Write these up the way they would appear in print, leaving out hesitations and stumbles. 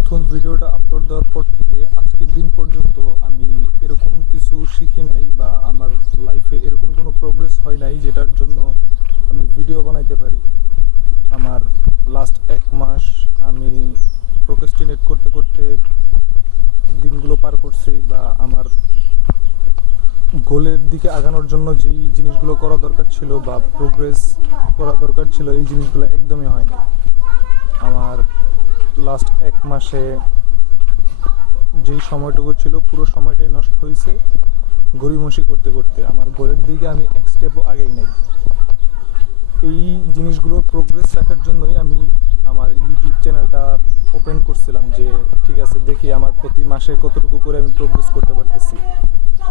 প্রথম ভিডিওটা আপলোড দেওয়ার পর থেকে আজকের দিন পর্যন্ত আমি এরকম কিছু শিখি নাই বা আমার লাইফে এরকম কোনো প্রোগ্রেস হয় নাই যেটার জন্য আমি ভিডিও বানাইতে পারি। আমার লাস্ট 1 মাস আমি প্রোক্রাস্টিনেট করতে করতে দিনগুলো পার করছি, বা আমার গোলের দিকে আগানোর জন্য যেই জিনিসগুলো করা দরকার ছিল বা প্রোগ্রেস করা দরকার ছিল এই জিনিসগুলো একদমই হয়নি। আমার লাস্ট 1 মাসে যেই সময়টুকু ছিল পুরো সময়টাই নষ্ট হয়েছে গড়িমসি করতে করতে। আমার গোলের দিকে আমি এক স্টেপও আগেই নাই। এই জিনিসগুলোর প্রোগ্রেস রাখার জন্যই আমি আমার ইউটিউব চ্যানেলটা ওপেন করছিলাম, যে ঠিক আছে দেখি আমার প্রতি মাসে কতটুকু করে আমি প্রোগ্রেস করতে পারতেছি।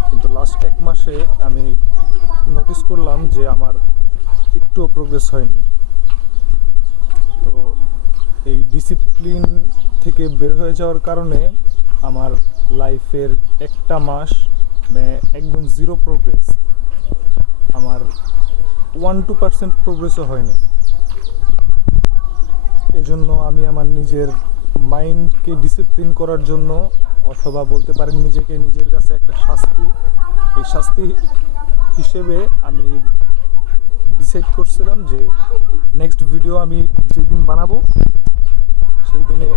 কিন্তু লাস্ট 1 মাসে আমি নোটিস করলাম যে আমার একটুও প্রোগ্রেস হয়নি। তো এই ডিসিপ্লিন থেকে বের হয়ে যাওয়ার কারণে আমার লাইফের একটা মাস একদম জিরো প্রোগ্রেস, আমার 1-2% প্রোগ্রেসও হয়নি। এজন্য আমি আমার নিজের মাইন্ডকে ডিসিপ্লিন করার জন্য, অথবা বলতে পারেন নিজেকে নিজের কাছে একটা শাস্তি, এই শাস্তি হিসেবে আমি ডিসাইড করছিলাম যে নেক্সট ভিডিও আমি যেদিন বানাবো সেই দিনে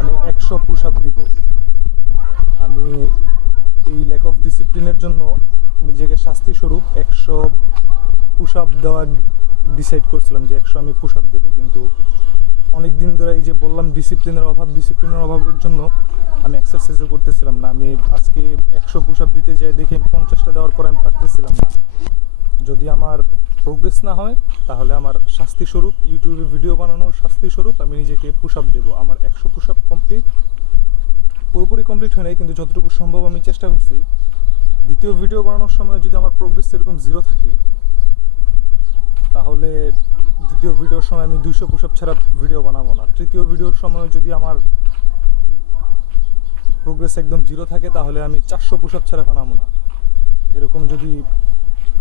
আমি 100 পুশ আপ দিব। আমি এই ল্যাক অফ ডিসিপ্লিনের জন্য নিজেকে শাস্তি স্বরূপ 100 পুশ আপ দেওয়ার ডিসাইড করছিলাম যে 100 আমি পুশ আপ দেবো। কিন্তু অনেক দিন ধরে এই যে বললাম ডিসিপ্লিনের অভাবের জন্য আমি এক্সারসাইজও করতেছিলাম না। আমি আজকে 100 পুশ আপ দিতে যাই দেখি 50টা দেওয়ার পর আমি পারতেছিলাম না। যদি আমার প্রোগ্রেস না হয় তাহলে আমার শাস্তি স্বরূপ, ইউটিউবে ভিডিও বানানোর শাস্তি স্বরূপ আমি নিজেকে পুশ আপ দেবো। আমার 100 পুশ আপ পুরোপুরি কমপ্লিট হয় নাই, কিন্তু যতটুকু সম্ভব আমি চেষ্টা করছি। দ্বিতীয় ভিডিও বানানোর সময় যদি আমার প্রোগ্রেস এরকম জিরো থাকে তাহলে দ্বিতীয় ভিডিওর সময় আমি 200 পুশ আপ ছাড়া ভিডিও বানাবো না। তৃতীয় ভিডিওর সময় যদি আমার প্রোগ্রেস একদম জিরো থাকে তাহলে আমি 400 পুশ আপ ছাড়া বানাবো না। এরকম যদি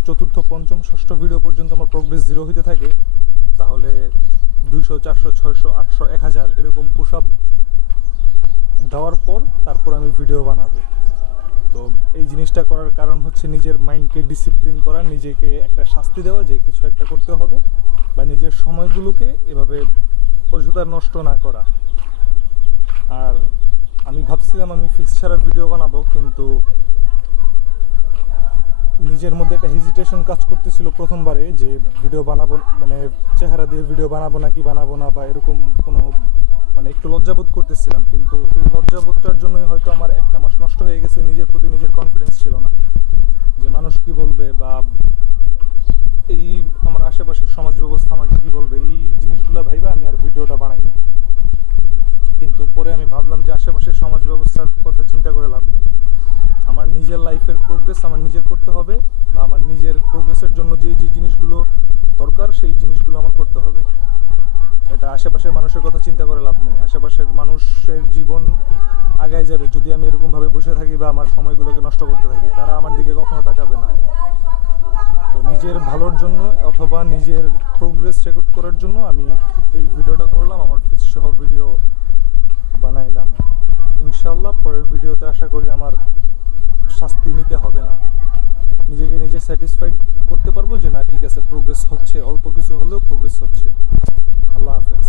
চতুর্থ, পঞ্চম, ষষ্ঠ ভিডিও পর্যন্ত আমার প্রোগ্রেস জিরো হইতে থাকে তাহলে 200, 400, 600, 800, 1000 এরকম পুশ আপ দেওয়ার পর তারপর আমি ভিডিও বানাবো। তো এই জিনিসটা করার কারণ হচ্ছে নিজের মাইন্ডকে ডিসিপ্লিন করা, নিজেকে একটা শাস্তি দেওয়া যে কিছু একটা করতে হবে, বা নিজের সময়গুলোকে এভাবে অযথা নষ্ট না করা। আর আমি ভাবছিলাম আমি ফিক্স ছাড়া ভিডিও বানাবো, কিন্তু নিজের মধ্যে একটা হেজিটেশন কাজ করতেছিল প্রথমবারে যে ভিডিও বানাবো, চেহারা দিয়ে ভিডিও বানাবো নাকি বানাবো না, বা এরকম কোনো একটু লজ্জাবোধ করতেছিলাম। কিন্তু এই লজ্জাবোধটার জন্যই হয়তো আমার 1 মাস নষ্ট হয়ে গেছে। নিজের প্রতি নিজের কনফিডেন্স ছিল না, যে মানুষ কি বলবে বা এই আমার আশেপাশের সমাজ ব্যবস্থা আমাকে কি বলবে, এই জিনিসগুলো ভাইবা আমি আর ভিডিওটা বানাইনি। কিন্তু পরে আমি ভাবলাম যে আশেপাশের সমাজ ব্যবস্থার কথা চিন্তা করে লাভ নেই। আমার নিজের লাইফের প্রোগ্রেস আমার নিজের করতে হবে, বা আমার নিজের প্রোগ্রেসের জন্য যে জিনিসগুলো দরকার সেই জিনিসগুলো আমার করতে হবে। এটা আশেপাশের মানুষের কথা চিন্তা করে লাভ নেই। আশেপাশের মানুষের জীবন আগায় যাবে যদি আমি এরকমভাবে বসে থাকি বা আমার সময়গুলোকে নষ্ট করতে থাকি। তারা আমার দিকে কখনো তাকাবে না। তো নিজের ভালোর জন্য অথবা নিজের প্রোগ্রেস রেকর্ড করার জন্য আমি এই ভিডিওটা করলাম, আমার ফেস সহ ভিডিও বানাইলাম। ইনশাল্লাহ পরের ভিডিওতে আশা করি আমার শাস্তি নিতে হবে না, নিজেকে নিজে স্যাটিসফাইড করতে পারবো যে না ঠিক আছে প্রোগ্রেস হচ্ছে, অল্প কিছু হলেও প্রোগ্রেস হচ্ছে। আল্লাহ হাফেজ।